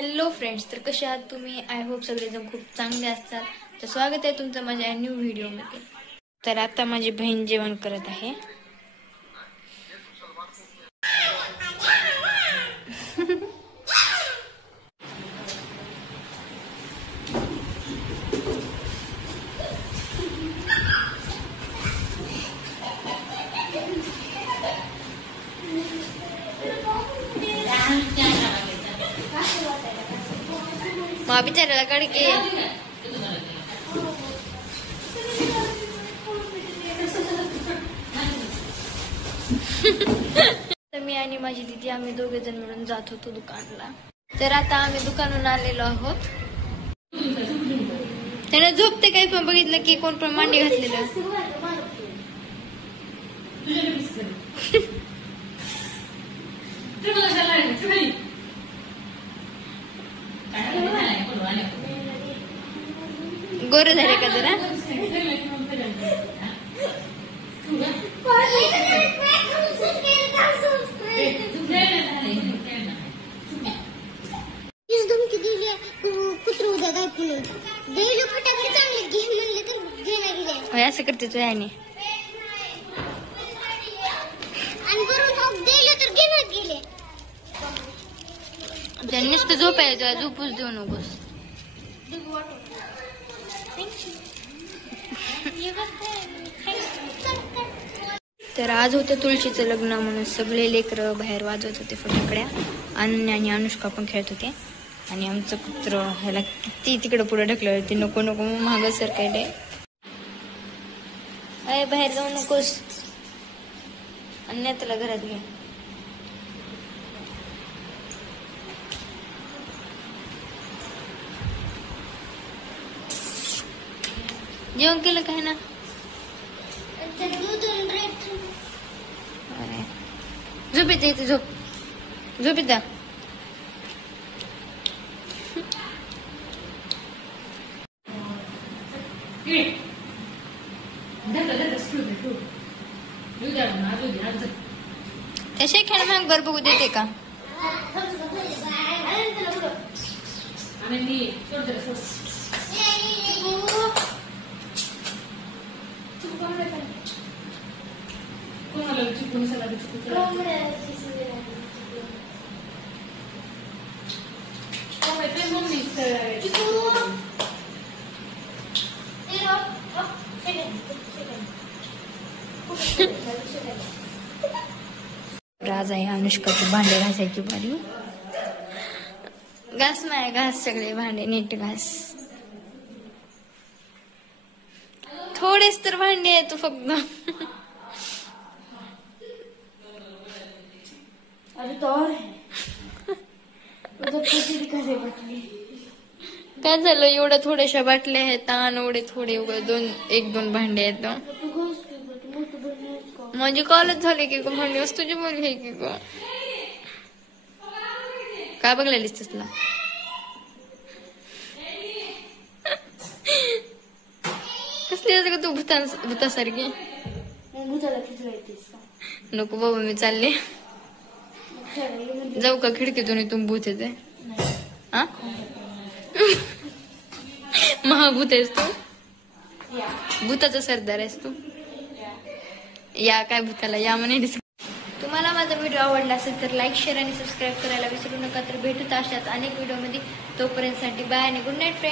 Hello friends, तर कसे आहात तुम्ही? आय होप सगळेजण खूप चांगले असतात. तर स्वागत आहे तुमचं माझ्या न्यू व्हिडिओमध्ये. तर आता माझी बहीण जेवण करत आहे. मग बिचारायला कडके तर मी आणि माझी दिदी आम्ही दोघे जण मिळून जात होतो दुकानला. तर आता आम्ही दुकानून आलेलो आहोत. त्यानं झोपते काही पण बघितलं की कोण पण मांडी घातलेलं. गोरे झाले का जरा? असं करते तू याने नुसतं झोपायचं, झोपूच देऊ नकोस. तर आज होतं तुळशीचं लग्न म्हणून सगळे लेकरं बाहेर वाजवत होते फटाकड्या. अन्य आणि अनुष्का पण खेळत होते. आणि आमचं कुत्र ह्याला किती तिकडं पुढे ढकलं होते. नको नको मागं सरकायले. अय बाहेर जाऊ नकोस. अन्य तुला घरात घे. जेवण केलं काय ना? झोप येते इथे. झोप झोप येते. तसे खेळ मग बर बघू देते का? आज आहे अनुष्काची भांडे घासायची बारी. घास नाही, घास सगळे भांडे नीट घास. थोडेच तर भांडे आहे तू फक्त. काय झालं? एवढ्या थोड्याशा बाटल्या आहेत आणि एवढे थोडे एक दोन भांडे आहेत. माझी कॉलच झाले की भांडी वस्तूची बोलली आहे की ग? काय बघलेलीस तसला? कसली असं का तू भूतासारखी? नको बाबा, मी चालले. जाऊ का खिडकीतून? इथून भूत येते. हा, महाभूत आहेस तू? भूताचा सरदार आहेस तू? या काय भूताला या म्हणे. तुम्हाला माझा व्हिडिओ आवडला असेल तर लाईक, शेअर आणि सबस्क्राईब करायला विसरू नका. तर भेटूत अशाच अनेक व्हिडिओमध्ये. तोपर्यंत साठी बाय आणि गुड नाईट फ्रेंड.